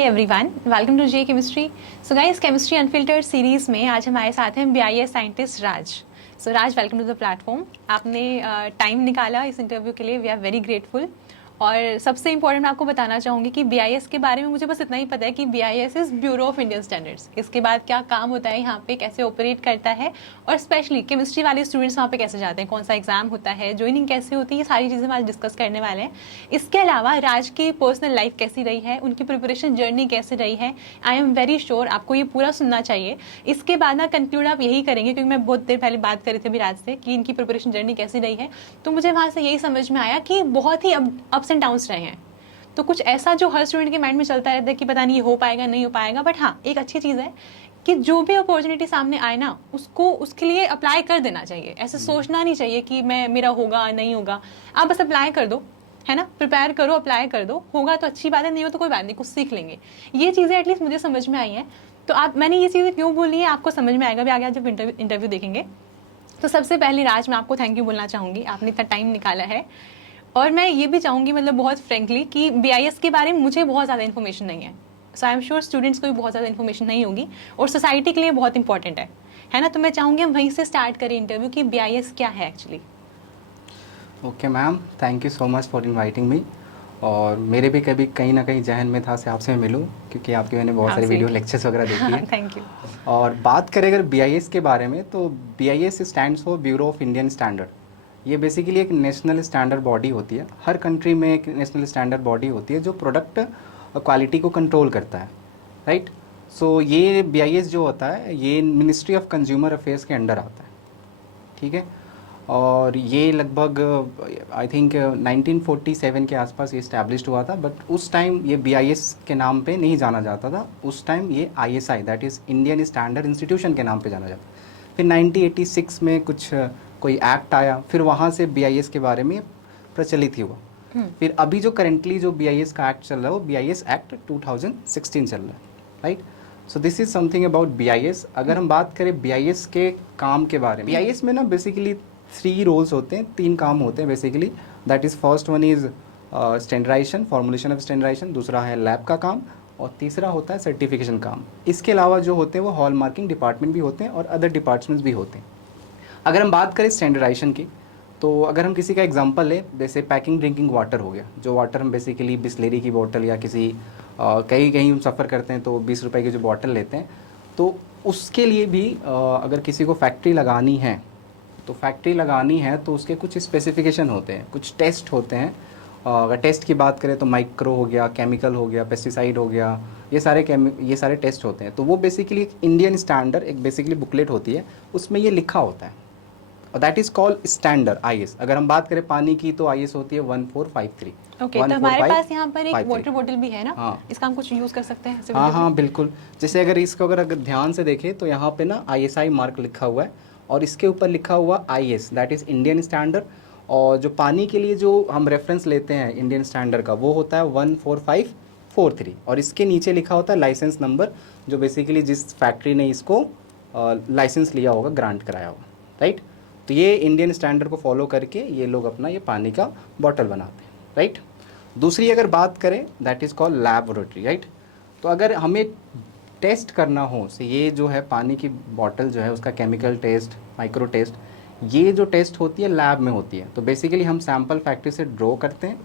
Hi everyone, welcome to J chemistry. So guys, chemistry unfiltered series में आज हमारे साथ हैं BIS scientist Raj. So Raj, welcome to the platform. आपने टाइम निकाला इस इंटरव्यू के लिए, वी आर वेरी ग्रेटफुल। और सबसे इंपॉर्टेंट मैं आपको बताना चाहूँगी कि बीआईएस के बारे में मुझे बस इतना ही पता है कि BIS is bureau of Indian standards. इसके बाद क्या काम होता है यहाँ पे, कैसे ऑपरेट करता है, और स्पेशली केमिस्ट्री वाले स्टूडेंट्स वहाँ पे कैसे जाते हैं, कौन सा एग्जाम होता है, ज्वाइनिंग कैसे होती है, ये सारी चीज़ें हम आज डिस्कस करने वाले हैं। इसके अलावा राज की पर्सनल लाइफ कैसी रही है, उनकी प्रिपरेशन जर्नी कैसे रही है, आई एम वेरी श्योर आपको ये पूरा सुनना चाहिए। इसके बाद ना कंक्लूड आप यही करेंगे, क्योंकि मैं बहुत देर पहले बात कर रही थी अभी राज से कि इनकी प्रिपरेशन जर्नी कैसी रही है, तो मुझे वहाँ से यही समझ में आया कि बहुत ही अप्स एंड डाउन्स रहे हैं। तो कुछ ऐसा जो हर स्टूडेंट के माइंड में चलता रहता है कि पता नहीं ये हो पाएगा नहीं हो पाएगा, बट हाँ, एक अच्छी चीज़ है कि जो भी अपॉर्चुनिटी सामने आए ना, उसको उसके लिए अप्लाई कर देना चाहिए। ऐसे सोचना नहीं चाहिए कि मेरा होगा नहीं होगा। आप बस अप्लाई कर दो, है ना, प्रिपेयर करो, अप्लाई कर दो, होगा तो अच्छी बात है, नहीं हो तो कोई बात नहीं, कुछ सीख लेंगे। ये चीज़ें एटलीस्ट मुझे समझ में आई हैं। तो मैंने ये चीज़ें क्यों बोली है आपको समझ में आएगा भी आगे जब इंटरव्यू देखेंगे। तो सबसे पहले राज, मैं आपको थैंक यू बोलना चाहूँगी, आपने इतना टाइम निकाला है। और मैं ये भी चाहूँगी, मतलब बहुत फ्रेंकली, कि बीआईएस के बारे में मुझे बहुत ज़्यादा इन्फॉर्मेशन नहीं है। सो आई एम श्योर स्टूडेंट्स को भी बहुत ज़्यादा इन्फॉर्मेशन नहीं होगी, और सोसाइटी के लिए बहुत इंपॉर्टेंट है ना। तो मैं चाहूँगी हम वहीं से स्टार्ट करें इंटरव्यू कि बीआईएस क्या है actually. Okay ma'am, thank you so much for inviting me. और मेरे भी कभी कहीं ना कहीं जहन में था से आपसे मैं मिलूं, क्योंकि आपके मैंने बहुत सारे वीडियो लेक्चर्स वगैरह देखी है। Thank you. और बात करें अगर बीआईएस के बारे में, तो BIS stands for bureau of Indian standard. ये बेसिकली एक नेशनल स्टैंडर्ड बॉडी होती है। हर कंट्री में एक नेशनल स्टैंडर्ड बॉडी होती है जो प्रोडक्ट क्वालिटी को कंट्रोल करता है, राइट। सो ये बीआईएस जो होता है ये मिनिस्ट्री ऑफ कंज्यूमर अफेयर्स के अंडर आता है, ठीक है। और ये लगभग आई थिंक 1947 के आसपास ये इस्टेब्लिश्ड हुआ था, बट उस टाइम ये बीआईएस के नाम पे नहीं जाना जाता था। उस टाइम ये ISI, that is Indian standard institution के नाम पे जाना जाता। फिर 1986 में कुछ कोई एक्ट आया, फिर वहाँ से बीआईएस के बारे में प्रचलित ही हुआ। फिर अभी जो करेंटली जो बीआईएस का एक्ट चल रहा है वो बीआईएस एक्ट 2016 चल रहा है, right. So this is something about BIS. अगर हम बात करें बीआईएस के काम के बारे में, बीआईएस में ना बेसिकली 3 रोल्स होते हैं, 3 काम होते हैं basically. That is first one is standardization, formulation of standardization, दूसरा है लैब का काम, और तीसरा होता है सर्टिफिकेशन काम। इसके अलावा जो होते हैं वो हॉल मार्किंग डिपार्टमेंट भी होते हैं और अदर डिपार्टमेंट्स भी होते हैं। अगर हम बात करें स्टैंडर्डाइजेशन की, तो अगर हम किसी का एग्जांपल लें, जैसे पैकिंग ड्रिंकिंग वाटर हो गया, जो वाटर हम बेसिकली बिस्लेरी की बोतल या किसी कहीं कहीं हम सफ़र करते हैं तो 20 रुपए की जो बोतल लेते हैं, तो उसके लिए भी अगर किसी को फैक्ट्री लगानी है, तो फैक्ट्री लगानी है तो उसके कुछ स्पेसिफिकेशन होते हैं, कुछ टेस्ट होते हैं। अगर टेस्ट की बात करें तो माइक्रो हो गया, केमिकल हो गया, पेस्टिसाइड हो गया, ये सारे टेस्ट होते हैं। तो वो बेसिकली एक इंडियन स्टैंडर्ड, एक बेसिकली बुकलेट होती है, उसमें ये लिखा होता है, और that is called standard IS. अगर हम बात करें पानी की तो आईएस होती है 1453। ओके, तो हमारे पास यहाँ पर एक वाटर बॉटल भी है ना। हाँ, इसका हम कुछ यूज़ कर सकते हैं। हाँ हाँ बिल्कुल। जैसे अगर इसको अगर ध्यान से देखें तो यहाँ पे ना आईएसआई मार्क लिखा हुआ है, और इसके ऊपर लिखा हुआ IS, that is Indian standard. और जो पानी के लिए जो हम रेफरेंस लेते हैं इंडियन स्टैंडर्ड का, वो होता है 14543, और इसके नीचे लिखा होता है लाइसेंस नंबर, जो बेसिकली जिस फैक्ट्री ने इसको लाइसेंस लिया होगा, ग्रांट कराया होगा, राइट। तो ये इंडियन स्टैंडर्ड को फॉलो करके ये लोग अपना ये पानी का बॉटल बनाते हैं, राइट। दूसरी अगर बात करें, that is called laboratory, right. तो अगर हमें टेस्ट करना हो, से ये जो है पानी की बॉटल जो है उसका केमिकल टेस्ट, माइक्रो टेस्ट, ये जो टेस्ट होती है लैब में होती है। तो बेसिकली हम सैंपल फैक्ट्री से ड्रॉ करते हैं,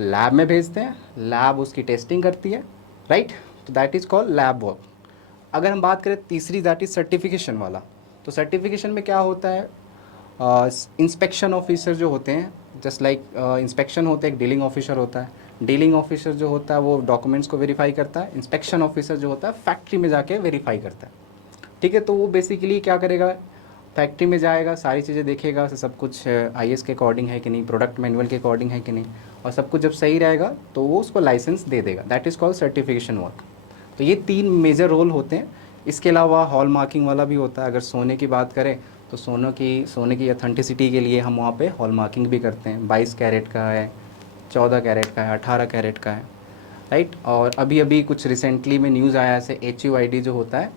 लैब में भेजते हैं, लैब उसकी टेस्टिंग करती है, राइट। तो that is called lab work. अगर हम बात करें तीसरी, दैट इज़ सर्टिफिकेशन वाला। तो सर्टिफिकेशन में क्या होता है, इंस्पेक्शन ऑफिसर जो होते हैं, जस्ट लाइक इंस्पेक्शन होता है, एक डीलिंग ऑफिसर होता है। डीलिंग ऑफिसर जो होता है वो डॉक्यूमेंट्स को वेरीफाई करता है। इंस्पेक्शन ऑफिसर जो होता है फैक्ट्री में जाके वेरीफाई करता है, ठीक है। तो वो बेसिकली क्या करेगा, फैक्ट्री में जाएगा, सारी चीज़ें देखेगा, सब कुछ आईएस के अकॉर्डिंग है कि नहीं, प्रोडक्ट मैनुअल के अकॉर्डिंग है कि नहीं, और सब कुछ जब सही रहेगा तो वो उसको लाइसेंस दे देगा। That is called certification work. तो ये 3 मेजर रोल होते हैं। इसके अलावा हॉल मार्किंग वाला भी होता है। अगर सोने की बात करें तो सोने की ऑथेंटिसिटी के लिए हम वहाँ पे हॉल मार्किंग भी करते हैं। 22 कैरेट का है, 14 कैरेट का है, 18 कैरेट का है, राइट। और अभी अभी कुछ रिसेंटली में न्यूज़ आया है, HUID जो होता है,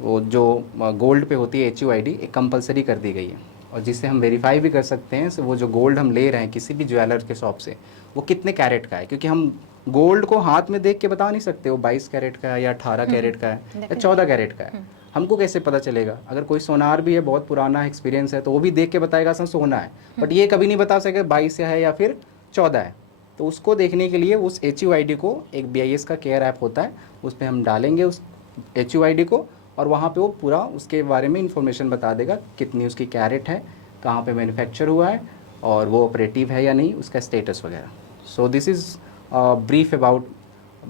वो जो गोल्ड पे होती है HUID, एक कंपलसरी कर दी गई है, और जिससे हम वेरीफाई भी कर सकते हैं वो जो गोल्ड हम ले रहे हैं किसी भी ज्वेलर के शॉप से, वो कितने कैरेट का है। क्योंकि हम गोल्ड को हाथ में देख के बता नहीं सकते वो 22 कैरेट का है या 18 कैरेट का है या 14 कैरेट का है। हमको कैसे पता चलेगा? अगर कोई सोनार भी है, बहुत पुराना एक्सपीरियंस है, तो वो भी देख के बताएगा सर सोना है, बट ये कभी नहीं बता सके 22 है या फिर 14 है। तो उसको देखने के लिए उस HUID को, एक BIS का केयर ऐप होता है, उस पर हम डालेंगे उस HUID को, और वहाँ पे वो पूरा उसके बारे में इंफॉर्मेशन बता देगा, कितनी उसकी कैरेट है, कहाँ पे मैन्युफैक्चर हुआ है, और वो ऑपरेटिव है या नहीं, उसका स्टेटस वगैरह। सो this is brief about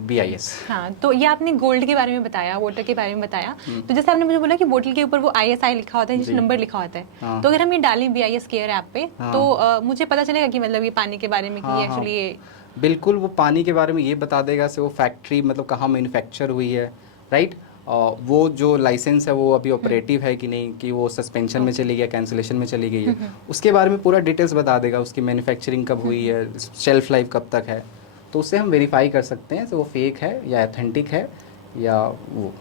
BIS। हाँ, तो ये आपने गोल्ड के बारे में बताया, बोतल के बारे में बताया, तो जैसे आपने मुझे बोला कि बोतल के ऊपर वो ISI लिखा होता है, जिस नंबर लिखा होता है, हाँ। तो अगर हम ये डालें BIS केयर ऐप पे, हाँ। तो मुझे पता चलेगा कि मतलब ये पानी के बारे में कि हाँ, एक्चुअली ये बिल्कुल, वो पानी के बारे में ये बता देगा से वो फैक्ट्री मतलब कहाँ मैन्युफैक्चर हुई है, राइट। वो जो लाइसेंस है वो अभी ऑपरेटिव है कि नहीं, कि वो सस्पेंशन में चली गई, कैंसिलेशन में चली गई है, उसके बारे में पूरा डिटेल्स बता देगा। उसकी मैन्युफैक्चरिंग कब हुई है, शेल्फ लाइफ कब तक है, तो उससे हम वेरीफाई कर सकते हैं कि वो फेक है या ऑथेंटिक है या वो।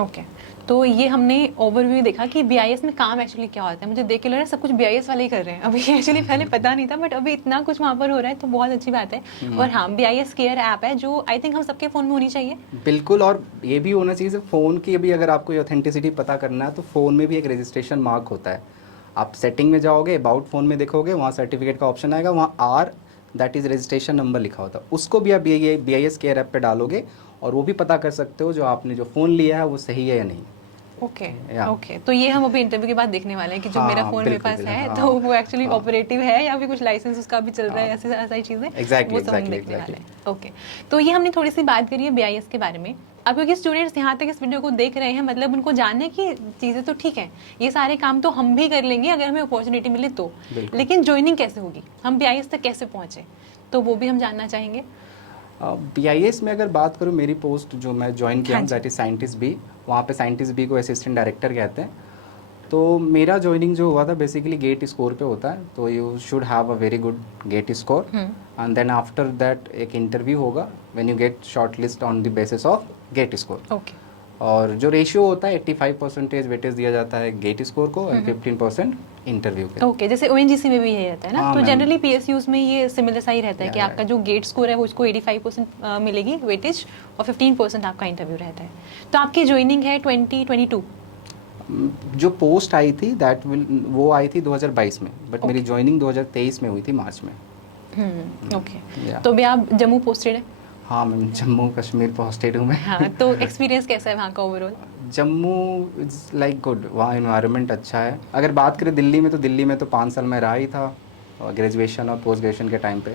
ओके। तो ये हमने ओवरव्यू देखा कि BIS में काम एक्चुअली क्या होता है। मुझे देख के लग रहा है सब कुछ BIS वाले ही कर रहे हैं, अभी एक्चुअली पहले पता नहीं था, बट अभी इतना कुछ वहाँ पर हो रहा है तो बहुत अच्छी बात है। और हाँ, BIS केयर ऐप है जो आई थिंक हम सबके फ़ोन में होनी चाहिए। बिल्कुल, और ये भी होना चाहिए फ़ोन की अभी अगर आपको ऑथेंटिसिटी पता करना है तो फ़ोन में भी एक रजिस्ट्रेशन मार्क होता है। आप सेटिंग में जाओगे, अबाउट फ़ोन में देखोगे, वहाँ सर्टिफिकेट का ऑप्शन आएगा, वहाँ R that is registration number लिखा होता है, उसको भी आप BIS केयर ऐप पे डालोगे और वो भी पता कर सकते हो जो आपने जो फ़ोन लिया है वो सही है या नहीं। ओके या। ओके, तो ये हम अभी इंटरव्यू के बाद देखने वाले हैं कि जो हाँ, मेरा फ़ोन मेरे बिल्कुल, पास बिल्कुल, है हाँ, तो वो एक्चुअली हाँ। ऑपरेटिव है या फिर कुछ लाइसेंस उसका भी चल रहा है, ऐसी ऐसी चीज़ें Exactly, वो सब हम exactly, देखने exactly. वाले हैं। ओके, तो ये हमने थोड़ी सी बात करी है BIS के बारे में। अब क्योंकि स्टूडेंट्स यहाँ तक इस वीडियो को देख रहे हैं, मतलब उनको जानने की चीज़ें तो ठीक है, ये सारे काम तो हम भी कर लेंगे अगर हमें अपॉर्चुनिटी मिले तो, बिल्कुल। लेकिन ज्वाइनिंग कैसे होगी, हम BIS तक कैसे पहुँचे, तो वो भी हम जानना चाहेंगे। BIS में अगर बात करूँ, मेरी पोस्ट जो मैं ज्वाइन किया हाँ हूँ जी। दैट इज़ साइंटिस्ट बी, वहाँ पे साइंटिस्ट बी को असिस्टेंट डायरेक्टर कहते हैं। तो मेरा ज्वाइनिंग जो हुआ था बेसिकली गेट स्कोर पे होता है, तो you should have a very good GATE score, and then after that एक इंटरव्यू होगा when you get short list on the basis of GATE score. Okay. और जो रेशियो होता है 85% वेटेज दिया जाता है गेट स्कोर को और 15% इंटरव्यू के। ओके, जैसे ONGC में भी यही रहता है ना, हाँ, तो मैम। जनरली PSUs में ये सिमिलर सा ही रहता है कि या, आपका जो गेट स्कोर है वो उसको 85% मिलेगी वेटेज और 15% आपका इंटरव्यू रहता है। तो आपकी ज्वाइनिंग है 2022। जो पोस्ट आई थी दैट विल वो आई थी 2022 में, बट मेरी Okay. ज्वाइनिंग 2023 में हुई थी, मार्च में। ओके, या। तो अभी आप जम्मू पोस्टेड है। हाँ मैम, जम्मू कश्मीर पोस्टेड हूँ मैं। हाँ, तो एक्सपीरियंस कैसा है वहाँ का overall. Jammu is like good, वहाँ इन्वायरमेंट अच्छा है। अगर बात करें दिल्ली में तो 5 साल में रहा ही था ग्रेजुएशन और पोस्ट ग्रेजुएशन के टाइम पे,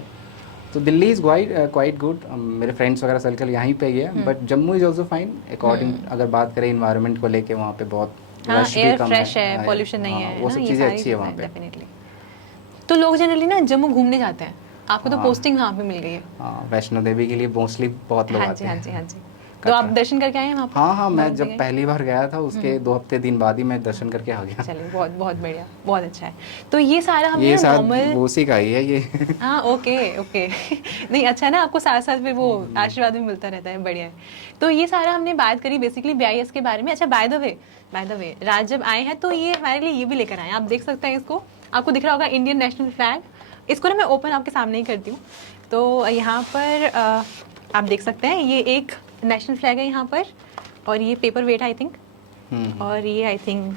तो दिल्ली इज़ क्वाइट गुड। मेरे फ्रेंड्स वगैरह सर्कल यहीं पे ही है, but Jammu is also fine according. अगर बात करें इन्वायरमेंट को लेके, वहाँ पे बहुत हाँ, रश भी एयर कम फ्रेश है, हाँ, पॉल्यूशन नहीं हाँ, है वो ना, सब ये चीज़ें सारी अच्छी है वहाँ चीज़ें पे। डेफिनेटली। तो लोग जनरली ना जम्मू घूमने जाते हैं, आपको तो हाँ। पोस्टिंग वहाँ पे मिल गई है। हाँ, वैष्णो देवी के लिए मोस्टली बहुत लोग हाँ आते जी, हाँ हैं। जी, हाँ जी। तो आप दर्शन करके आए हैं वहाँ पे? हाँ हाँ, मैं भवन पे जब गए? पहली बार गया था उसके 2 हफ्ते दिन बाद ही मैं दर्शन करके आ गया। चलिए, बहुत बहुत बढ़िया, बहुत अच्छा है। तो ये सारा हमने ये ना शायद नॉर्मल। वो उसी का ही है ये। हाँ, ओके ओके। नहीं, अच्छा है ना, आपको साथ साथ में वो आशीर्वाद भी मिलता रहता है, बढ़िया है। तो ये सारा हमने बात करी बेसिकली BIS के बारे में। अच्छा, बाय द वे राज जब आए हैं तो ये हमारे लिए ये भी लेकर आए हैं, आप देख सकते हैं इसको, आपको दिख रहा होगा इंडियन नेशनल फ्लैग। इसको ना मैं ओपन आपके सामने ही करती हूँ। तो यहाँ पर आप देख सकते हैं ये एक नेशनल फ्लैग है यहाँ पर, और ये पेपर वेट आई थिंक, और ये आई थिंक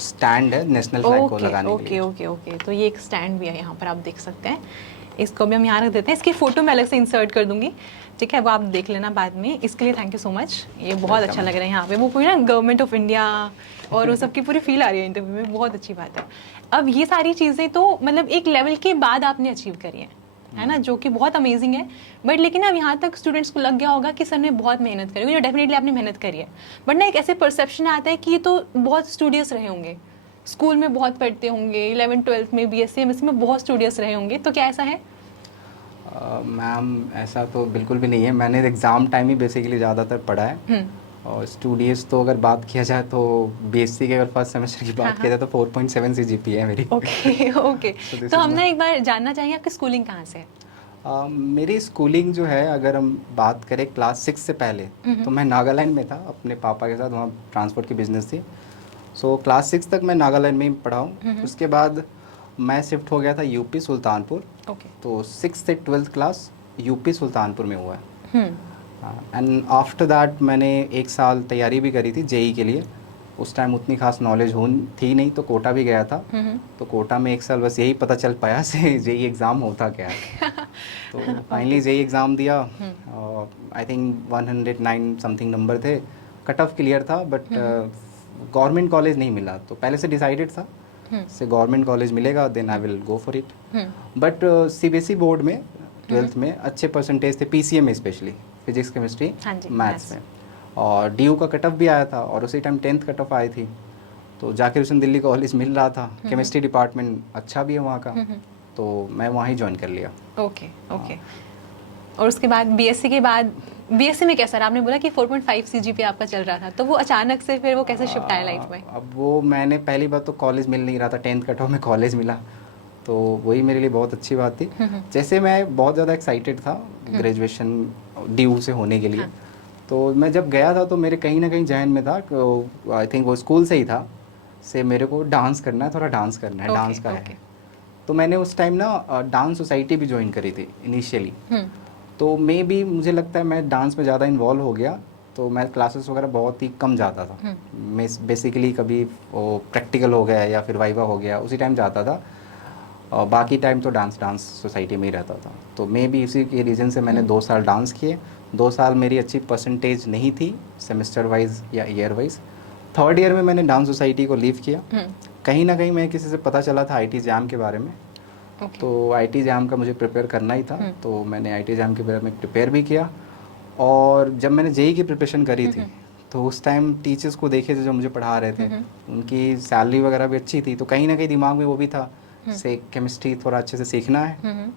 स्टैंड है नेशनल फ्लैग को लगाने के ओके लिए। ओके ओके, तो ये एक स्टैंड भी है यहाँ पर, आप देख सकते हैं। इसको भी हम यहाँ रख देते हैं, इसकी फ़ोटो मैं अलग से इंसर्ट कर दूंगी, ठीक है, वो आप देख लेना बाद में। इसके लिए थैंक यू सो मच, ये बहुत अच्छा लग रहा है यहाँ पे, वो पूरी ना गवर्नमेंट ऑफ इंडिया और वो सबकी पूरी फील आ रही है इंटरव्यू में, बहुत अच्छी बात है। अब ये सारी चीज़ें तो मतलब एक लेवल के बाद आपने अचीव करी है ना, जो कि बहुत अमेजिंग है। बट लेकिन अब यहाँ तक स्टूडेंट्स को लग गया होगा कि सर ने बहुत मेहनत करी, जो डेफिनेटली आपने मेहनत करी है, बट ना एक ऐसे परसेप्शन आता है कि ये तो बहुत स्टूडियस रहे होंगे, स्कूल में बहुत पढ़ते होंगे, 11th-12th में BSc MSc में बहुत स्टूडियस रहे होंगे, तो क्या ऐसा है? मैम ऐसा तो बिल्कुल भी नहीं है, मैंने एग्ज़ाम टाइम ही बेसिकली ज़्यादातर पढ़ा है। और स्टूडियस तो अगर बात किया जाए तो BSc के अगर फर्स्ट सेमेस्टर की बात किया जाए तो 4.7 CGPA है मेरी। ओके ओके, this तो is हम ना एक बार जानना चाहेंगे आपकी स्कूलिंग कहाँ से है? मेरी स्कूलिंग जो है, अगर हम बात करें क्लास 6 से पहले, तो मैं नागालैंड में था अपने पापा के साथ, वहाँ ट्रांसपोर्ट की बिजनेस थी। सो क्लास 6 तक मैं नागालैंड में ही पढ़ा हूँ। उसके बाद मैं शिफ्ट हो गया था UP सुल्तानपुर। ओके तो 6th से 12th क्लास यूपी सुल्तानपुर में हुआ है। हम्म। एंड आफ्टर दैट मैंने 1 साल तैयारी भी करी थी जेई के लिए। उस टाइम उतनी खास नॉलेज हो थी नहीं, तो कोटा भी गया था। तो कोटा में 1 साल बस यही पता चल पाया से जेई एग्ज़ाम होता क्या है। तो फाइनली जेई एग्ज़ाम दिया। आई थिंक 109 समथिंग नंबर थे, कट ऑफ क्लियर था, बट गवर्नमेंट कॉलेज नहीं मिला। तो पहले से डिसाइडेड था से गवर्नमेंट कॉलेज मिलेगा then I will go for it. But CBSE board में 12th में अच्छे परसेंटेज थे, पीसीएम में स्पेशली, फिजिक्स केमिस्ट्री हाँ जी, मैथ्स में। और डीयू का कट ऑफ भी आया था और उसी टाइम 10th कट ऑफ आई थी। तो जाकिर हुसैन दिल्ली कॉलेज मिल रहा था, केमिस्ट्री डिपार्टमेंट अच्छा भी है वहाँ का, तो मैं वहाँ ही ज्वाइन कर लिया। Okay okay. और उसके बाद बीएससी के बाद, बीएससी में कैसा रहा? आपने बोला कि 4.5 सीजीपीए आपका चल रहा था, तो वो अचानक से फिर वो कैसे शिफ्ट आया लाइफ में? अब वो मैंने पहली बार तो कॉलेज मिल नहीं रहा था, 10th कट ऑफ में कॉलेज मिला, तो वही मेरे लिए बहुत अच्छी बात थी। जैसे मैं बहुत ज़्यादा एक्साइटेड था ग्रेजुएशन डीयू से होने के लिए। तो मैं जब गया था तो मेरे कहीं ना कहीं जहन में था, आई थिंक वो स्कूल से ही था, से मेरे को डांस करना है, थोड़ा डांस करना है, डांस का है। तो मैंने उस टाइम ना डांस सोसाइटी भी ज्वाइन करी थी इनिशियली। तो मे भी मुझे लगता है मैं डांस में ज़्यादा इन्वॉल्व हो गया, तो मैं क्लासेस वगैरह बहुत ही कम जाता था। मैं बेसिकली कभी वो प्रैक्टिकल हो गया या फिर वाइवा हो गया उसी टाइम जाता था, और बाकी टाइम तो डांस सोसाइटी में ही रहता था। तो मे भी इसी के रीज़न से मैंने 2 साल डांस किए। 2 साल मेरी अच्छी परसेंटेज नहीं थी सेमेस्टर वाइज या ईयर वाइज। 3rd ईयर में मैंने डांस सोसाइटी को लीव किया। कहीं ना कहीं मैं किसी से पता चला था आईटी जैम के बारे में। तो आईटी जैम का मुझे प्रिपेयर करना ही था, तो मैंने आईटी जैम के बारे में प्रिपेयर भी किया। और जब मैंने जेई की प्रिपरेशन करी थी तो उस टाइम टीचर्स को देखे थे जो मुझे पढ़ा रहे थे, उनकी सैलरी वगैरह भी अच्छी थी, तो कहीं ना कहीं दिमाग में वो भी था से केमिस्ट्री थोड़ा अच्छे से सीखना है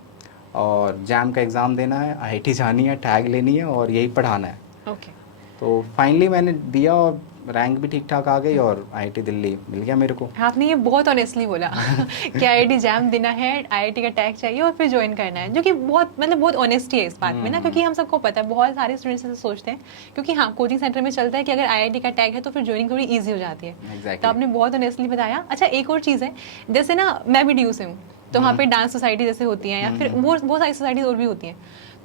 और जैम का एग्ज़ाम देना है, आईटी जानी है, टैग लेनी है और यही पढ़ाना है। ओके। तो फाइनली मैंने दिया और रैंक भी ठीक ठाक आ गई और आईआईटी दिल्ली मिल गया मेरे को। आपने ये बहुत ऑनेस्टली बोला कि आईआईटी जैम देना है, आईआईटी का टैग चाहिए और फिर ज्वाइन करना है, जो कि बहुत मतलब बहुत ऑनेस्टी है इस बात में ना, क्योंकि हम सबको पता है, बहुत सारे स्टूडेंट्स ऐसे सोचते हैं, क्योंकि हाँ कोचिंग सेंटर में चलता है कि अगर आईआईटी का टैग है तो फिर ज्वाइनिंग थोड़ी ईजी हो जाती है। Exactly. तो आपने बहुत ऑनेस्टली बताया। अच्छा, एक और चीज़ है, जैसे ना मैं भी डीयू से हूँ, तो वहाँ पे डांस सोसाइटी जैसे होती हैं या फिर बहुत सारी सोसाइटीज और भी होती हैं,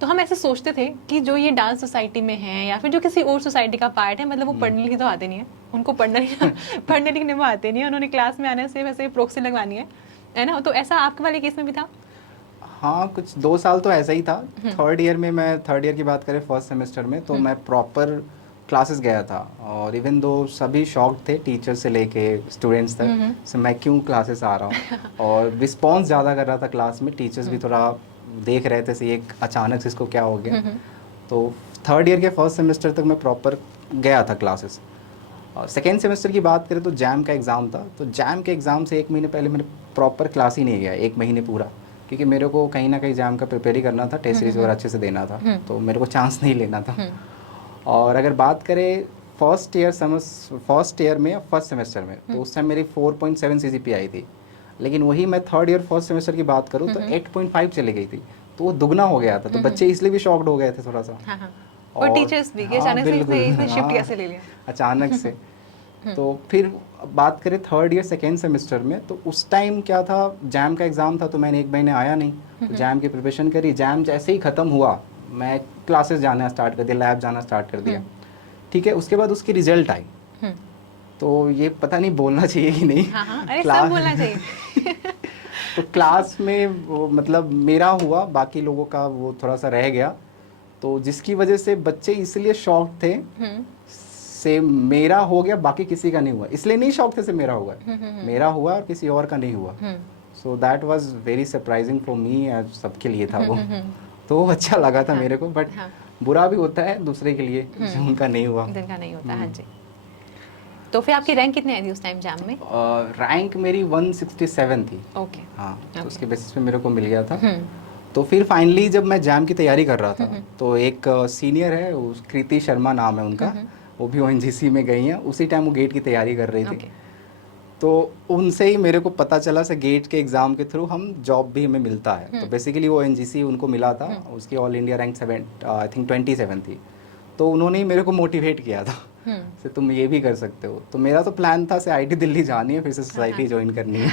तो हम ऐसे सोचते थे कि जो ये डांस सोसाइटी में है या फिर जो किसी और सोसाइटी का पार्ट है, मतलब वो पढ़ने लिखे तो आते नहीं है, उनको पढ़ने लिखने में आते नहीं है, उन्होंने क्लास में आने से वैसे प्रोक्सी लगवानी है ना? तो ऐसा आपके वाले केस में भी था? हाँ, कुछ 2 साल तो ऐसा ही था। 3rd ईयर में, मैं 3rd ईयर की बात करें, 1st सेमेस्टर में तो मैं प्रॉपर क्लासेस गया था, और इवन दो सभी शॉक्ड थे, टीचर से लेके स्टूडेंट्स तक, से मैं क्यों क्लासेस आ रहा हूँ। और रिस्पॉन्स ज़्यादा कर रहा था क्लास में, टीचर्स भी थोड़ा देख रहे थे से एक अचानक से इसको क्या हो गया। तो 3rd ईयर के 1st सेमेस्टर तक मैं प्रॉपर गया था क्लासेस। और 2nd सेमेस्टर की बात करें तो जैम का एग्ज़ाम था, तो जैम के एग्ज़ाम से 1 महीने पहले मैंने प्रॉपर क्लास ही नहीं गया, 1 महीने पूरा, क्योंकि मेरे को कहीं ना कहीं जैम का प्रिपेयर ही करना था, टेस्ट सीरीज वगैरह अच्छे से देना था, तो मेरे को चांस नहीं लेना था। और अगर बात करें फर्स्ट ईयर में, फर्स्ट सेमेस्टर में, तो उस टाइम मेरी 4.7 सीजीपीए आई थी, लेकिन वही मैं 3rd ईयर फर्स्ट सेमेस्टर की बात करूँ तो 8.5 चली गई थी, तो वो दुगना हो गया था। तो बच्चे इसलिए भी शॉक्ड हो गए थे थोड़ा सा, और टीचर्स भी, अचानक से इसने शिफ्ट कैसे ले लिया अचानक से। तो फिर बात करें 3rd ईयर 2nd सेमेस्टर में, तो उस टाइम क्या था, जैम का एग्ज़ाम था, तो मैंने 1 महीने आया नहीं, तो जैम की प्रिपरेशन करी। जैम जैसे ही ख़त्म हुआ मैं क्लासेस जाना स्टार्ट कर दिया, लैब जाना स्टार्ट कर दिया, ठीक है। उसके बाद उसकी रिजल्ट आई, तो ये पता नहीं बोलना चाहिए कि नहीं, अरे सब बोलना चाहिए। तो क्लास में वो मतलब मेरा हुआ, बाकी लोगों का वो थोड़ा सा रह गया, तो जिसकी वजह से बच्चे इसलिए शॉक थे से मेरा हो गया, बाकी किसी का नहीं हुआ। इसलिए नहीं शॉक थे से मेरा हुआ, मेरा हुआ और किसी और का नहीं हुआ। So that was very surprising for me, सबके लिए था वो। तो अच्छा लगा था मेरे को, बट बुरा भी होता है दूसरे के लिए जो उनका नहीं हुआ, जिनका नहीं होता। हाँ जी। तो फिर आपकी रैंक कितनी आई थी उस टाइम जैम में? रैंक मेरी 167 थी। ओके। हाँ, तो उसके बेसिस पे मेरे को मिल गया था। तो फिर फाइनली जब मैं जैम की तैयारी कर रहा था, तो एक सीनियर है, कृति शर्मा नाम है उनका, वो भी ओएनजीसी में गई हैं, उसी टाइम वो गेट की तैयारी कर रही थी। तो उनसे ही मेरे को पता चला से गेट के एग्ज़ाम के थ्रू हम जॉब भी हमें मिलता है। तो बेसिकली वो ओएनजीसी उनको मिला था, उसकी all India rank I think 27 थी, तो उन्होंने ही मेरे को मोटिवेट किया था से तुम ये भी कर सकते हो। तो मेरा तो प्लान था से आईटी दिल्ली जानी है, फिर से सोसाइटी ज्वाइन करनी है।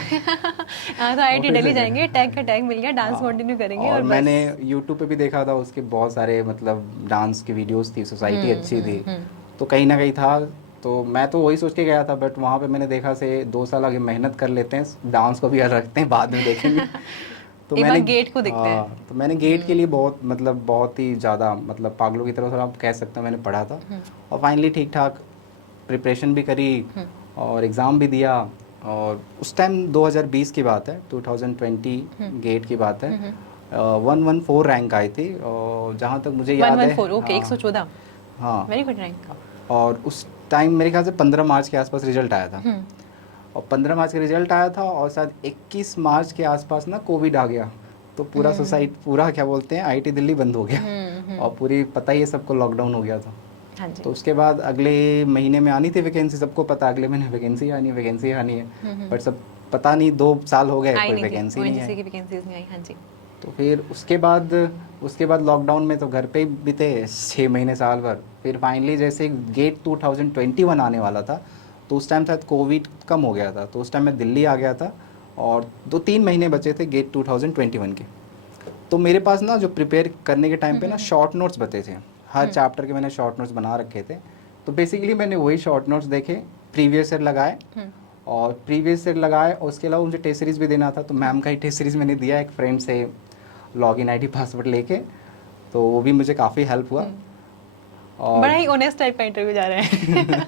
हाँ, तो आईटी दिल्ली जाएंगे, टैग का टैग मिल गया, डांस कंटिन्यू करेंगे और और मैंने बस। यूट्यूब पे भी देखा था, उसके बहुत सारे मतलब डांस की वीडियोस थी, सोसाइटी अच्छी थी, हम्म। तो कहीं ना कहीं था। तो मैं तो वही सोच के गया था, बट वहाँ पे मैंने देखा से 2 साल आगे मेहनत कर लेते हैं, डांस को भी याद रखते हैं, बाद में देखेंगे। तो एक मैंने बार गेट को दिखते हैं। हाँ, तो मैंने गेट के लिए बहुत मतलब बहुत ही ज़्यादा मतलब पागलों की तरह थोड़ा आप कह सकते हो मैंने पढ़ा था, और फाइनली ठीक ठाक प्रिपरेशन भी करी और एग्ज़ाम भी दिया। और उस टाइम 2020 की बात है, 2020 गेट की बात है, 114 रैंक आई थी, और जहाँ तक मुझे याद है 114, ओके, हाँ 114, हाँ। Very good rank. और उस टाइम मेरे ख्याल से 15 मार्च के आसपास रिजल्ट आया था, और 15 मार्च का रिजल्ट आया था, और शायद 21 मार्च के आसपास ना कोविड आ गया, तो पूरा सोसाइटी पूरा क्या बोलते हैं आईटी दिल्ली बंद हो गया, और पूरी पता ही है सबको लॉकडाउन हो गया था। हाँ जी। तो उसके बाद अगले महीने में आनी थी वैकेंसी, सबको पता अगले महीने वैकेंसी आनी है, बट सब पता नहीं 2 साल हो गए आई कोई नहीं थी, वैकेंसी नहीं ओएनजीसी आई। की वैकेंसीज नहीं आई। हाँ जी। तो फिर उसके बाद लॉकडाउन में तो घर पे ही बीते 6 महीने साल भर। फिर फाइनली जैसे गेट 2021 आने वाला था, तो उस टाइम शायद कोविड कम हो गया था, तो उस टाइम मैं दिल्ली आ गया था, और 2-3 महीने बचे थे गेट 2021 के। तो मेरे पास ना जो प्रिपेयर करने के टाइम पे ना शॉर्ट नोट्स बचे थे, हर चैप्टर के मैंने शॉर्ट नोट्स बना रखे थे। तो बेसिकली मैंने वही शॉर्ट नोट्स देखे, प्रीवियस ईयर लगाए, और प्रीवियस ईयर लगाए, और उसके अलावा मुझे टेस्ट सीरीज़ भी देना था, तो मैम का ही टेस्ट सीरीज़ मैंने दिया एक फ्रेंड से लॉगिन आईडी पासवर्ड लेके, तो वो भी मुझे काफ़ी हेल्प हुआ। और बड़ा ही ऑनेस्ट टाइप का इंटरव्यू जा रहा है।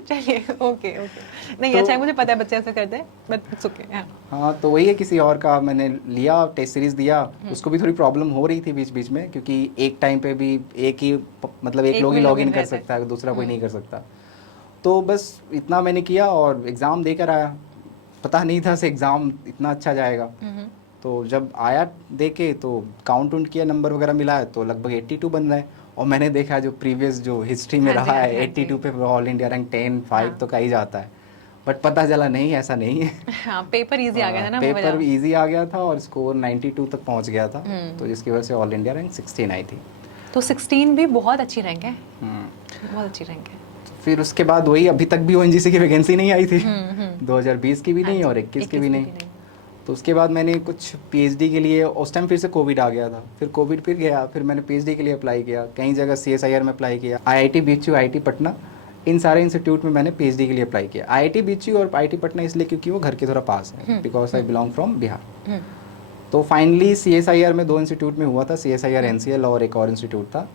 चलिए, ओके ओके, नहीं अच्छा है, मुझे पता है बच्चे ऐसे करते हैं, बट इट्स ओके। हाँ, तो वही है, किसी और का मैंने लिया टेस्ट सीरीज़ दिया, उसको भी थोड़ी प्रॉब्लम हो रही थी बीच बीच में, क्योंकि एक टाइम पे भी मतलब एक लोग ही में लॉगिन login कर रहता है। सकता है, दूसरा कोई नहीं कर सकता। तो बस इतना मैंने किया और एग्ज़ाम देकर आया। पता नहीं था से एग्ज़ाम इतना अच्छा जाएगा। तो जब आया दे के, तो काउंट उंट किया, नंबर वगैरह मिला है, तो लगभग 82 बन रहा है। और मैंने देखा जो प्रीवियस जो हिस्ट्री में हाँ जी, रहा हाँ है जी, हाँ 82 जी। पे ऑल इंडिया रैंक 10-5 हाँ। तो कहीं जाता है, बट पता चला नहीं, ऐसा नहीं है। हाँ, पेपर इजी आ गया था ना, वो पेपर वजह। भी ईजी आ गया था, और स्कोर 92 तक पहुंच गया था, तो जिसकी वजह से ऑल इंडिया रैंक 16 आई थी। तो 16 भी बहुत अच्छी रैंक है, हम्म। बहुत अच्छी रैंक है। फिर उसके बाद वही, अभी तक भी ओएनजीसी की वैकेंसी नहीं आई थी, 2020 की भी हाँ नहीं जी, और 21 की 21 भी की नहीं। तो उसके बाद मैंने कुछ पीएचडी के लिए, उस टाइम फिर से कोविड आ गया था, फिर कोविड फिर गया, फिर मैंने पीएचडी के लिए अप्लाई किया, कई जगह सीएसआईआर में अप्लाई किया, आईआईटी बीएचयू, आईआईटी पटना, इन सारे इंस्टीट्यूट में मैंने पीएचडी के लिए अप्लाई किया। आईआईटी बीएचयू और आईआईटी पटना इसलिए क्योंकि वो घर के थोड़ा पास है, because I belong from Bihar. तो फाइनली सीएसआईआर में 2 इंस्टीट्यूट में हुआ था, सीएसआईआर एनसीएल, और एक और इंस्टीट्यूट था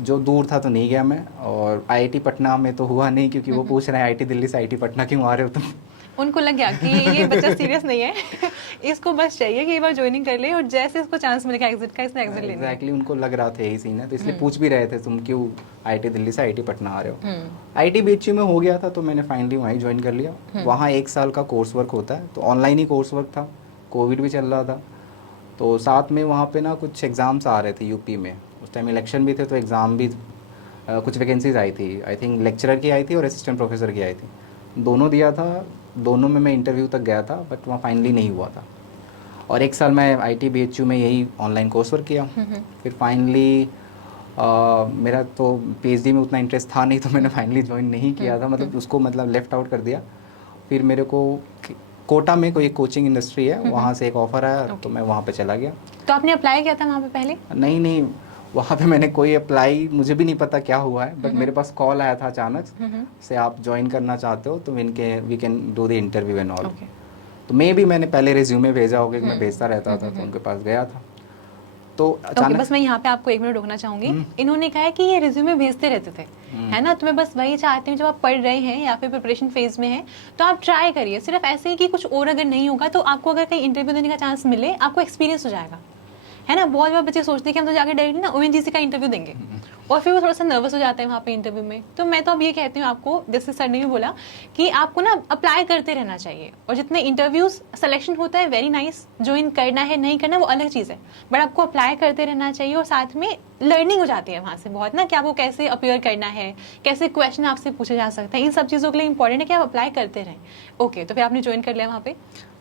जो दूर था, तो नहीं गया मैं। और आईआईटी पटना में तो हुआ नहीं, क्योंकि वो पूछ रहे हैं आईआईटी दिल्ली से आईआईटी पटना क्यों आ रहे हो तुम। उनको लग गया कि ये बच्चा सीरियस नहीं है, इसको बस चाहिए कि एक बार ज्वाइनिंग कर ले, और जैसे इसको चांस मिलेगा एग्जिट का, इसने एग्जिट लेना है। एग्जैक्टली, उनको लग रहा था यही सीन है, तो इसलिए पूछ भी रहे थे तुम क्यों आईआईटी दिल्ली से आईआईटी पटना आ रहे हो। आईआईटी बीएचयू में हो गया था, तो मैंने फाइनली वहीं ज्वाइन कर लिया। वहाँ 1 साल का कोर्स वर्क होता है, तो ऑनलाइन ही कोर्स वर्क था, कोविड भी चल रहा था, तो साथ में वहाँ पे ना कुछ एग्ज़ाम्स आ रहे थे यूपी में, उस टाइम इलेक्शन भी थे, तो एग्ज़ाम भी कुछ वैकेंसीज आई थी, आई थिंक लेक्चरर की आई थी और असिस्टेंट प्रोफेसर की आई थी, दोनों दिया था। दोनों में मैं इंटरव्यू तक गया था, बट वहाँ फाइनली नहीं हुआ था। और 1 साल मैं आईआईटी बीएचयू में यही ऑनलाइन कोर्स वर्क किया। फिर फाइनली मेरा तो पीएचडी में उतना इंटरेस्ट था नहीं, तो मैंने फाइनली ज्वाइन नहीं किया था, मतलब उसको मतलब लेफ़्ट आउट कर दिया। फिर मेरे को कोटा में कोई कोचिंग इंडस्ट्री है, वहाँ से एक ऑफ़र आया, तो मैं वहाँ पे चला गया। तो आपने अप्लाई किया था वहाँ पे पहले? नहीं, वहाँ पे मैंने कोई अप्लाई, मुझे भी नहीं पता क्या हुआ है, बट मेरे पास कॉल आया था अचानक से, आप ज्वाइन करना चाहते हो तो we can do the interview and all. तो मैंने पहले रिज्यूमे भेजा होगा, कि मैं भेजता रहता था, तो उनके पास गया था। तो अचानक बस मैं यहाँ पे आपको 1 मिनट रोकना चाहूंगी। इन्होंने कहा है कि ये रिज्यूमे भेजते रहते थे, है ना, तो मैं बस वही चाहती हूँ, जब आप पढ़ रहे हैं या फिर प्रिपरेशन फेज में हैं, तो आप ट्राई करिए, सिर्फ ऐसे ही कि कुछ और अगर नहीं होगा, तो आपको अगर कहीं इंटरव्यू देने का चांस मिले, आपको एक्सपीरियंस हो जाएगा, है ना। बहुत बार बच्चे सोचते हैं कि हम तो जाके डायरेक्ट ना ओएनजीसी का इंटरव्यू देंगे, और फिर वो थोड़ा सा नर्वस हो जाता है वहाँ पे इंटरव्यू में। तो मैं तो अब ये कहती हूँ आपको, जैसे सर ने भी बोला कि आपको ना अप्लाई करते रहना चाहिए, और जितने इंटरव्यूज सिलेक्शन होता है वेरी नाइस, ज्वाइन करना है नहीं करना वो अलग चीज़ है, बट आपको अप्लाई करते रहना चाहिए, और साथ में लर्निंग हो जाती है वहाँ से बहुत ना, कि आपको कैसे अपियर करना है, कैसे क्वेश्चन आपसे पूछे जा सकते हैं, इन सब चीज़ों के लिए इंपॉर्टेंट है कि आप अप्लाई करते रहें। ओके, तो फिर आपने ज्वाइन कर लिया वहाँ पे?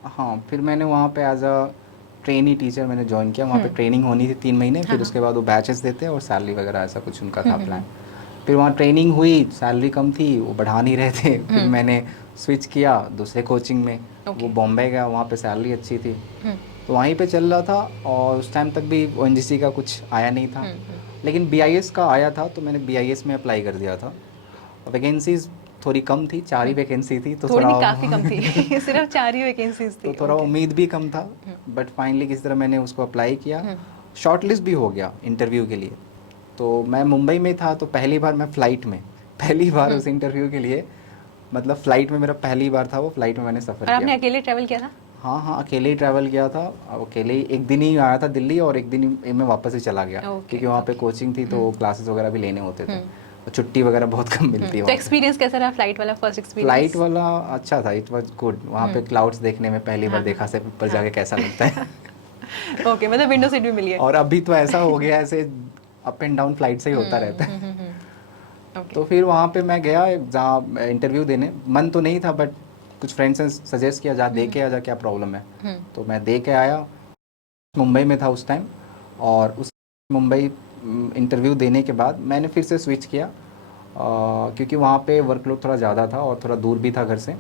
हाँ, फिर मैंने वहाँ पे एज अ ट्रेनी टीचर मैंने ज्वाइन किया। वहाँ पे ट्रेनिंग होनी थी 3 महीने, फिर उसके बाद वो बैचेस देते हैं और सैलरी वगैरह ऐसा कुछ उनका था प्लान। फिर वहाँ ट्रेनिंग हुई, सैलरी कम थी, वो बढ़ा नहीं रहे थे। फिर मैंने स्विच किया दूसरे कोचिंग में, वो बॉम्बे गया, वहाँ पे सैलरी अच्छी थी, तो वहीं पे चल रहा था। और उस टाइम तक भी ओएनजीसी का कुछ आया नहीं था, लेकिन बीआईएस का आया था, तो मैंने बीआईएस में अप्लाई कर दिया था। वैकेंसीज थोड़ी कम थी, 4 ही वैकेंसी थी, तो थोड़ी थोड़ा नहीं, काफ़ी कम थी सिर्फ 4 ही वैकेंसीज थी। तो थोड़ा उम्मीद भी कम था, बट फाइनली किसी तरह मैंने उसको अप्लाई किया, शॉर्टलिस्ट भी हो गया इंटरव्यू के लिए। तो मैं मुंबई में था, तो पहली बार मैं फ़्लाइट में, पहली बार उस इंटरव्यू के लिए, मतलब फ़्लाइट में मेरा पहली बार था वो, फ़्लाइट में मैंने सफ़र और आपने किया। अकेले ट्रैवल किया था? हाँ हाँ, अकेले ही ट्रैवल किया था। अब अकेले ही एक दिन ही आया था दिल्ली, और एक दिन ही मैं वापस ही चला गया, क्योंकि वहाँ पे कोचिंग थी, तो क्लासेस वगैरह भी लेने होते थे, और छुट्टी वगैरह बहुत कम मिलती है तो वहाँ पे। एक्सपीरियंस कैसा रहा फ्लाइट वाला, फर्स्ट एक्सपीरियंस? फ्लाइट वाला अच्छा था, इट वाज गुड। वहाँ पे क्लाउड्स देखने में पहली बार देखा से ऊपर जाके कैसा लगता है। ओके, मतलब विंडो सीट भी मिली है। और अभी तो ऐसा हो गया, ऐसे अप एंड डाउन फ्लाइट से ही होता रहता है। तो फिर वहाँ पे मैं गया जहाँ इंटरव्यू देने, मन तो नहीं था, बट कुछ फ्रेंड्स ने सजेस्ट किया, जा दे के आ जा, क्या प्रॉब्लम है। तो मैं दे के आया, मुंबई में था उस टाइम, और उस मुंबई इंटरव्यू देने के बाद मैंने फिर से स्विच किया, क्योंकि वहाँ पे वर्कलोड थोड़ा ज़्यादा था और थोड़ा दूर भी था घर से।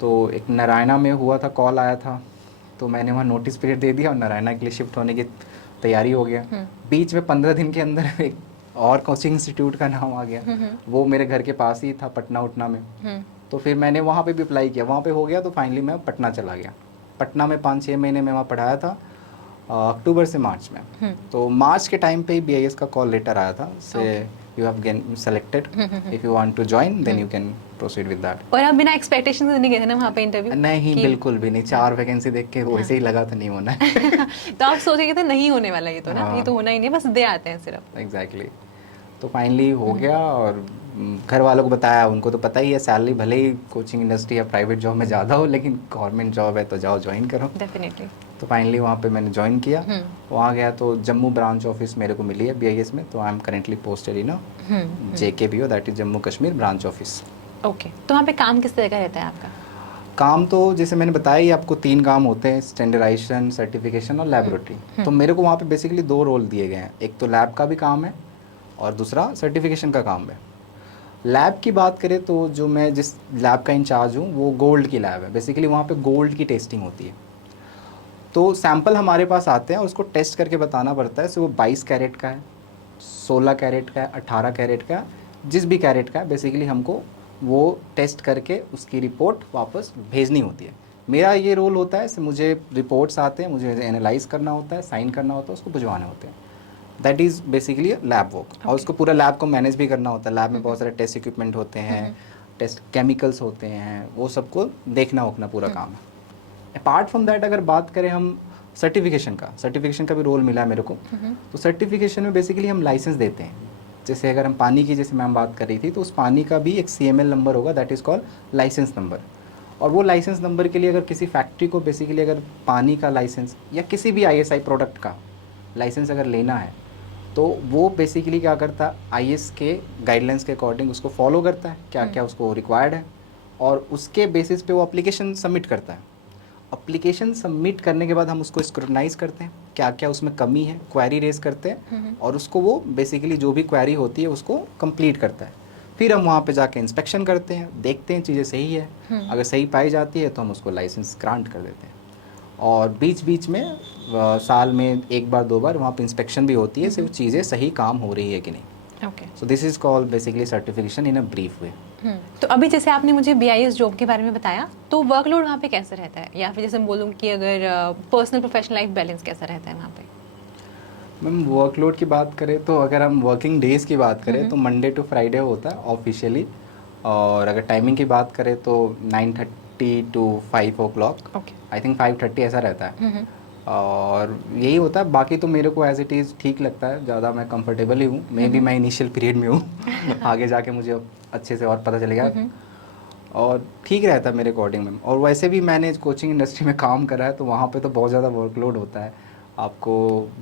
तो एक नारायणा में हुआ था, कॉल आया था, तो मैंने वहाँ नोटिस पीरियड दे दिया और नारायणा के लिए शिफ्ट होने की तैयारी हो गया। बीच में 15 दिन के अंदर एक और कोचिंग इंस्टीट्यूट का नाम आ गया, वो मेरे घर के पास ही था, पटना उटना में। तो फिर मैंने वहाँ पे भी अप्लाई किया, वहाँ पे हो गया, तो फाइनली मैं पटना चला गया। पटना में 5-6 महीने में वहाँ पढ़ाया था, अक्टूबर से मार्च में। तो मार्च के टाइम पे ही बीआईएस का कॉल लेटर आया था, say you have gain selected, if you want to join then you can proceed with that. और आप बिना एक्सपेक्टेशन से नहीं गए थे ना वहाँ पे इंटरव्यू? नहीं, बिल्कुल भी नहीं, 4 वैकेंसी देख के वैसे ही लगा था नहीं होना है। तो आप सोचे थे नहीं होने वाला ये तो ना, ये तो होना ही नहीं, बस दे आते हैं सिर्फ। एग्जैक्टली। तो फाइनली हो गया, और घर वालों को बताया, उनको तो पता ही है, सैलरी भले ही कोचिंग इंडस्ट्री या प्राइवेट जॉब में ज़्यादा हो, लेकिन गवर्नमेंट जॉब है तो जाओ ज्वाइन करो। डेफिनेटली। तो फाइनली वहाँ पे मैंने ज्वाइन किया। वहाँ गया तो जम्मू ब्रांच ऑफिस मेरे को मिली है बीआईएस में, तो I am currently posted in JKBO, that is Jammu Kashmir branch office. Okay, तो वहाँ पे काम किस तरह का रहता है आपका? काम तो जैसे मैंने बताया ही आपको, 3 काम होते हैं, स्टैंडर्डाइजेशन, सर्टिफिकेशन और लैबोरेटरी। तो मेरे को वहाँ पे बेसिकली 2 रोल दिए गए हैं, एक तो लैब का भी काम है और दूसरा सर्टिफिकेशन का काम है। लैब की बात करें तो जो मैं जिस लैब का इंचार्ज हूँ वो गोल्ड की लैब है, बेसिकली वहाँ पे गोल्ड की टेस्टिंग होती है। तो सैंपल हमारे पास आते हैं और उसको टेस्ट करके बताना पड़ता है, सो वो 22 कैरेट का है, 16 कैरेट का है, 18 कैरेट का है, जिस भी कैरेट का है, बेसिकली हमको वो टेस्ट करके उसकी रिपोर्ट वापस भेजनी होती है। मेरा ये रोल होता है, मुझे रिपोर्ट्स आते हैं, मुझे एनालाइज करना होता है, साइन करना होता है, उसको भिजवाने होते हैं। That is basically lab work. और उसको पूरा लैब को मैनेज भी करना होता है। लैब में बहुत सारे टेस्ट इक्विपमेंट होते हैं, टेस्ट केमिकल्स होते हैं, वो सबको देखना होना पूरा काम है। अपार्ट फ्रॉम दैट अगर बात करें हम सर्टिफिकेशन का भी रोल मिला है मेरे को। तो सर्टिफिकेशन में बेसिकली हम लाइसेंस देते हैं। जैसे अगर हम पानी की, जैसे मैम बात कर रही थी, तो उस पानी का भी एक CML नंबर होगा, that is called licence number. और वो लाइसेंस नंबर के लिए अगर किसी फैक्ट्री को बेसिकली अगर पानी का लाइसेंस या किसी भी ISI प्रोडक्ट का लाइसेंस अगर लेना है, तो वो बेसिकली क्या करता है, IS के गाइडलाइंस के अकॉर्डिंग उसको फॉलो करता है, क्या क्या उसको रिक्वायर्ड है, और उसके बेसिस पे वो एप्लीकेशन सबमिट करता है। एप्लीकेशन सबमिट करने के बाद हम उसको स्क्रूटनाइज करते हैं, क्या क्या उसमें कमी है, क्वेरी रेज करते हैं, और उसको वो बेसिकली जो भी क्वेरी होती है उसको कंप्लीट करता है। फिर हम वहाँ पे जाके इंस्पेक्शन करते हैं, देखते हैं चीज़ें सही है, अगर सही पाई जाती है तो हम उसको लाइसेंस ग्रांट कर देते हैं। और बीच बीच में साल में 1 बार 2 बार वहाँ पे इंस्पेक्शन भी होती है, सिर्फ चीज़ें सही काम हो रही है कि नहीं। Okay, so this is called basically certification in a brief way. तो अभी जैसे आपने मुझे BIS जॉब के बारे में बताया, तो वर्कलोड वहाँ पे कैसा रहता है, या फिर जैसे मैं बोलूँ कि अगर पर्सनल प्रोफेशनल लाइफ बैलेंस कैसा रहता है वहाँ पे? मैम वर्कलोड की बात करें तो अगर हम वर्किंग डेज़ की बात करें तो मंडे टू फ्राइडे होता है ऑफिशियली। और अगर टाइमिंग की बात करें तो 9:30 to 5 o'clock, आई थिंक 5:30 ऐसा रहता है। और यही होता है, बाकी तो मेरे को एज इट इज़ ठीक लगता है, ज़्यादा मैं कंफर्टेबल ही हूँ। मैं भी मैं इनिशियल पीरियड में हूँ आगे जाके मुझे अच्छे से और पता चलेगा। और ठीक रहता है मेरे अकॉर्डिंग में। और वैसे भी मैंने कोचिंग इंडस्ट्री में काम करा है, तो वहाँ पे तो बहुत ज़्यादा वर्कलोड होता है। आपको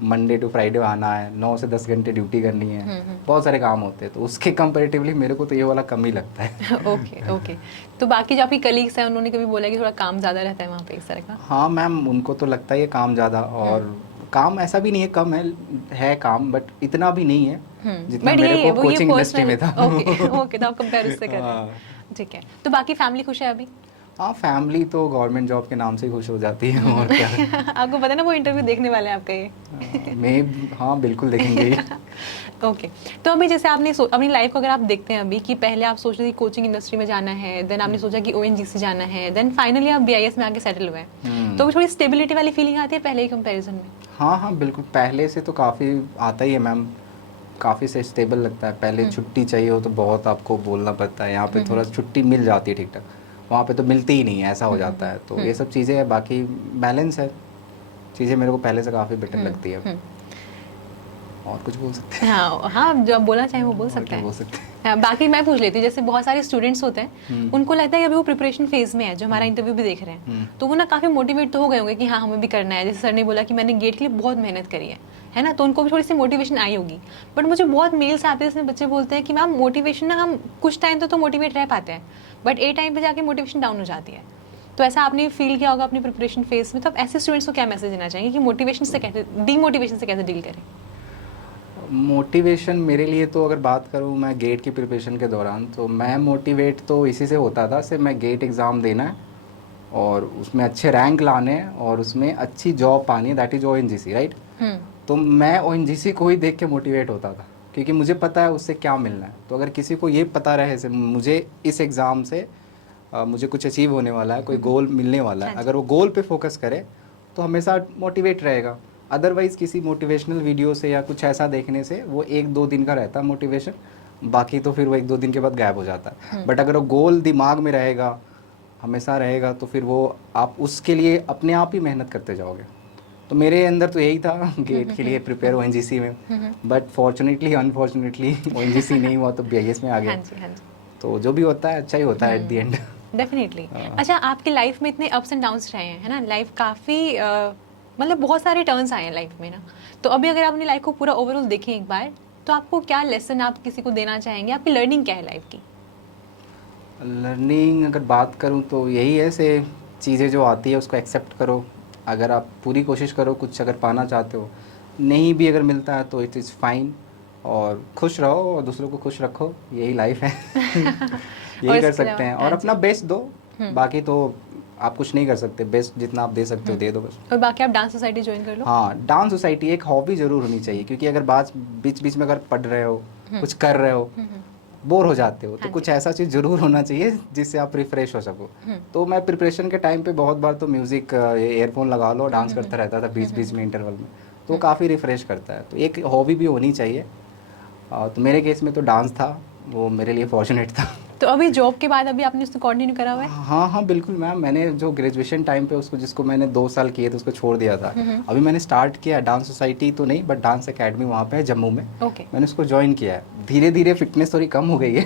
मंडे टू फ्राइडे आना है, 9 से 10 घंटे ड्यूटी करनी है, बहुत सारे काम होते हैं, तो उसके कंपैरेटिवली मेरे को तो ये वाला कम ही लगता है। ओके। तो बाकी जो आपकी कलीग्स हैं उन्होंने कभी बोला कि थोड़ा काम ज़्यादा रहता है वहाँ पे इस तरह का? हाँ मैम, उनको तो लगता ही है काम ज़्यादा। और काम ऐसा भी नहीं है, कम है काम, बट इतना भी नहीं है जितना बट मेरे ये को वो ये कोचिंग इंडस्ट्री में पर्सनल था। ओके ओके, तो आप कंपेयर उससे कर रहे हाँ। हैं, ठीक है। तो बाकी फैमिली खुश है अभी? हाँ, फैमिली तो गवर्नमेंट जॉब के नाम से ही खुश हो जाती है, और क्या। आपको पता है ना वो इंटरव्यू देखने वाले हैं आपका ये। मैं हाँ बिल्कुल देखेंगे ही। ओके तो अभी जैसे आपने अपनी लाइफ को अगर आप देखते हैं अभी कि पहले आप सोच रहे थे कोचिंग इंडस्ट्री में जाना है, देन आपने सोचा कि ओएनजीसी जाना है, देन फाइनली आप बीआईएस में आके सेटल हुए हैं, तो थोड़ी स्टेबिलिटी वाली फीलिंग आती है पहले ही कंपैरिजन में? हाँ हाँ बिल्कुल, पहले से तो काफ़ी आता ही है मैम, काफ़ी से स्टेबल लगता है। पहले छुट्टी चाहिए हो तो बहुत आपको बोलना पड़ता है, यहाँ पे थोड़ा छुट्टी मिल जाती है ठीक ठाक, वहाँ पे तो मिलती ही नहीं है, ऐसा हो जाता है। तो ये सब चीज़ें हैं, बाकी बैलेंस है, चीज़ें मेरे को पहले से काफ़ी बेटर लगती है। और कुछ बोल सकते हैं? हाँ हाँ, जो आप बोलना चाहें वो बोल और सकते क्या हैं। बोल सकते हैं? हाँ, बाकी मैं पूछ लेती हूँ, जैसे बहुत सारे स्टूडेंट्स होते हैं उनको लगता है कि अभी वो प्रिपरेशन फेज में है, जो हमारा इंटरव्यू भी देख रहे हैं, तो वो ना काफ़ी मोटिवेट तो हो गए होंगे कि हाँ हमें भी करना है। जैसे सर ने बोला कि मैंने गेट के लिए बहुत मेहनत करी है ना, तो उनको भी थोड़ी सी मोटिवेशन आई होगी। बट मुझे बहुत मेल्स आते हैं जिसमें बच्चे बोलते हैं कि मैम मोटिवेशन ना, हम कुछ टाइम तो मोटिवेट रह पाते हैं, बट ए टाइम पे जाके मोटिवेशन डाउन हो जाती है। तो ऐसा आपने फील किया होगा अपनी प्रिपरेशन फेज में, तो आप ऐसे स्टूडेंट्स को क्या मैसेज देना चाहेंगे कि मोटिवेशन से कैसे, डीमोटिवेशन से कैसे डील करें? मोटिवेशन मेरे लिए तो अगर बात करूँ मैं गेट की प्रिपरेशन के दौरान, तो मैं मोटिवेट तो इसी से होता था, सिर्फ मैं गेट एग्ज़ाम देना है और उसमें अच्छे रैंक लाने हैं और उसमें अच्छी जॉब पानी है, दैट इज़ ओएनजीसी, राइट। तो मैं ओएनजीसी को ही देख के मोटिवेट होता था, क्योंकि मुझे पता है उससे क्या मिलना है। तो अगर किसी को ये पता रहे से मुझे इस एग्ज़ाम से मुझे कुछ अचीव होने वाला है, कोई गोल मिलने वाला है, अगर वो गोल पे फोकस करे तो हमेशा मोटिवेट रहेगा। अदरवाइज़ किसी मोटिवेशनल वीडियो से या कुछ ऐसा देखने से वो 1-2 दिन का रहता है मोटिवेशन, बाकी तो फिर वो 1-2 दिन के बाद गायब हो जाता है। बट अगर वो गोल दिमाग में रहेगा, हमेशा रहेगा, तो फिर वो आप उसके लिए अपने आप ही मेहनत करते जाओगे। तो मेरे अंदर तो यही था गेट के लिए प्रिपेयर ओएनजीसी में, बट फॉर्चुनेटली अनफॉर्चुनेटली ओएनजीसी नहीं हुआ तो बीआईएस में आ गया। हाँ जी, हाँ जी। तो जो भी होता है अच्छा ही होता है एट द एंड। डेफिनेटली। अच्छा, आपकी लाइफ में इतने अप्स एंड डाउन्स रहे हैं, है ना, लाइफ काफ़ी मतलब बहुत सारे टर्न्स आए हैं लाइफ में ना, तो अभी अगर आप अपनी लाइफ को पूरा ओवरऑल देखें एक बार, तो आपको क्या लेसन आप किसी को देना चाहेंगे, आपकी लर्निंग क्या है लाइफ की? लर्निंग अगर बात करूँ तो यही है से चीज़ें जो आती है उसको एक्सेप्ट करो। अगर आप पूरी कोशिश करो, कुछ अगर पाना चाहते हो, नहीं भी अगर मिलता है तो इट इज़ फाइन, और खुश रहो और दूसरों को खुश रखो, यही लाइफ है। यही कर सकते हैं, और अपना बेस्ट दो, बाकी तो आप कुछ नहीं कर सकते, बेस्ट जितना आप दे सकते हो दे दो बस। और बाकी आप डांस सोसाइटी ज्वाइन कर लो। हाँ, डांस सोसाइटी एक हॉबी ज़रूर होनी चाहिए, क्योंकि अगर बीच बीच में अगर पढ़ रहे हो, कुछ कर रहे हो, बोर हो जाते हो, तो कुछ ऐसा चीज़ ज़रूर होना चाहिए जिससे आप रिफ्रेश हो सको। तो मैं प्रिपरेशन के टाइम पे बहुत बार तो म्यूज़िक ईयरफोन लगा लो, डांस करता रहता था बीच बीच में इंटरवल में, तो काफ़ी रिफ्रेश करता है। तो एक हॉबी भी होनी चाहिए। तो मेरे केस में तो डांस था, वो मेरे लिए फॉर्चुनेट था। तो अभी जॉब के बाद अभी आपने उसको कंटिन्यू करा हुआ है? हाँ हाँ बिल्कुल मैम, मैंने जो ग्रेजुएशन टाइम पे उसको, जिसको मैंने 2 साल किए थे, उसको छोड़ दिया था। अभी मैंने स्टार्ट किया डांस सोसाइटी तो नहीं, बट डांस एकेडमी वहाँ पे है जम्मू में। ओके। मैंने उसको ज्वाइन किया है। धीरे धीरे फिटनेस थोड़ी कम हो गई है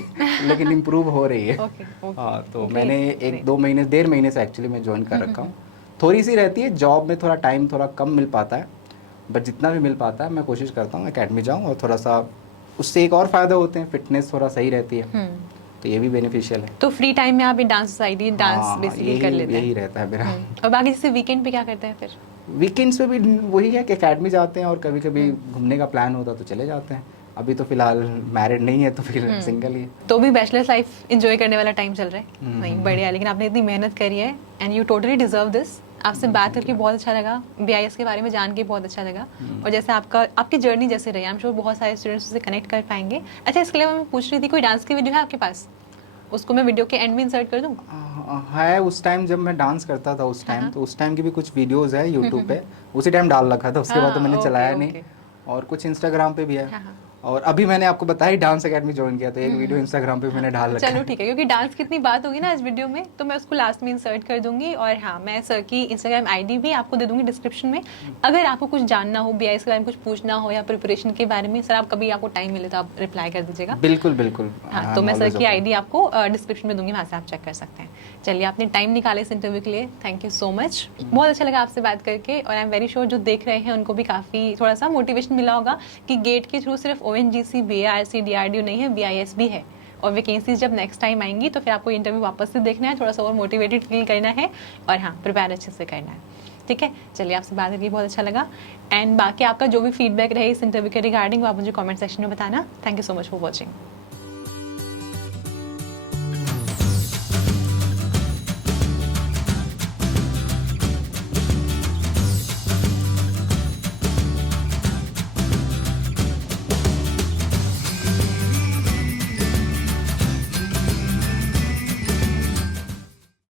लेकिन इम्प्रूव हो रही है। हाँ, तो मैंने 1-2 महीने, 1.5 महीने से एक्चुअली मैं ज्वाइन कर रखा हूँ। थोड़ी सी रहती है जॉब में, थोड़ा टाइम थोड़ा कम मिल पाता है, बट जितना भी मिल पाता है मैं कोशिश करता हूँ एकेडमी जाऊँ, और थोड़ा सा उससे एक और फ़ायदा होते हैं, फिटनेस थोड़ा सही रहती है, तो ये भी बेनिफिशियल है। तो फ्री टाइम में आप डांस सोसाइटी डांस बेसिकली कर लेते हैं? यही रहता है मेरा। और बाकी जैसे वीकेंड पे क्या करते हैं फिर? वीकेंड्स पे भी वही है कि एकेडमी जाते हैं, और कभी कभी घूमने का प्लान होता तो चले जाते हैं। अभी तो फिलहाल मैरिड नहीं है, तो फिर सिंगल ही। तो भी बैचलर्स लाइफ एंजॉय करने वाला टाइम चल रहा है। नहीं, बढ़िया। लेकिन आपने इतनी मेहनत करी है and you totally deserve this. आपसे बात करके बहुत अच्छा लगा, बीआईएस के बारे में जान के बहुत अच्छा लगा, और जैसे आपकी जर्नी जैसे रही, आई एम श्योर बहुत सारे स्टूडेंट्स उससे कनेक्ट कर पाएंगे। अच्छा, इसके अलावा मैं पूछ रही थी, कोई डांस की वीडियो है आपके पास? उसको मैं वीडियो के एंड में इंसर्ट कर दूँ? है, उस टाइम जब मैं डांस करता था उस टाइम, तो उस टाइम की भी कुछ वीडियोस है यूट्यूब पे, उसी टाइम डाल रखा था। उसके बाद तो मैंने चलाया नहीं, और कुछ इंस्टाग्राम पे भी है। और अभी मैंने आपको बताया डांस एकेडमी ज्वाइन किया, तो एक वीडियो इंस्टाग्राम पे मैंने डाल रखा है। चलो ठीक है, क्योंकि डांस की इतनी बात होगी ना इस वीडियो में, तो मैं उसको लास्ट में इंसर्ट कर दूंगी। और हाँ, मैं सर की इंस्टाग्राम आईडी भी आपको दे दूंगी डिस्क्रिप्शन में। अगर आपको कुछ जानना हो, बीआईएस के बारे में कुछ पूछना हो, या प्रिपरेशन के बारे में, सर आप कभी आपको टाइम मिले तो आप रिप्लाई कर दीजिएगा। बिल्कुल बिल्कुल। हाँ, तो मैं सर की आईडी आपको डिस्क्रिप्शन में दूंगी, वहाँ से आप चेक कर सकते हैं। चलिए, आपने टाइम निकाले इस इंटरव्यू के लिए, थैंक यू सो मच। बहुत अच्छा लगा आपसे बात करके, और आई एम वेरी श्योर जो देख रहे हैं उनको भी काफ़ी थोड़ा सा मोटिवेशन मिला होगा कि गेट के थ्रू सिर्फ ओएनजीसी, बीआरसी, डीआरडीओ नहीं है, बीआईएस भी है। और वैकेंसीज जब नेक्स्ट टाइम आएंगी तो फिर आपको इंटरव्यू वापस से देखना है, थोड़ा सा और मोटिवेटेड फील करना है और हाँ प्रिपेयर अच्छे से करना है। ठीक है, चलिए आपसे बात करके बहुत अच्छा लगा। एंड बाकी आपका जो भी फीडबैक रहे इस इंटरव्यू के रिगार्डिंग वो आप मुझे कमेंट सेक्शन में बताना। Thank you so much for watching.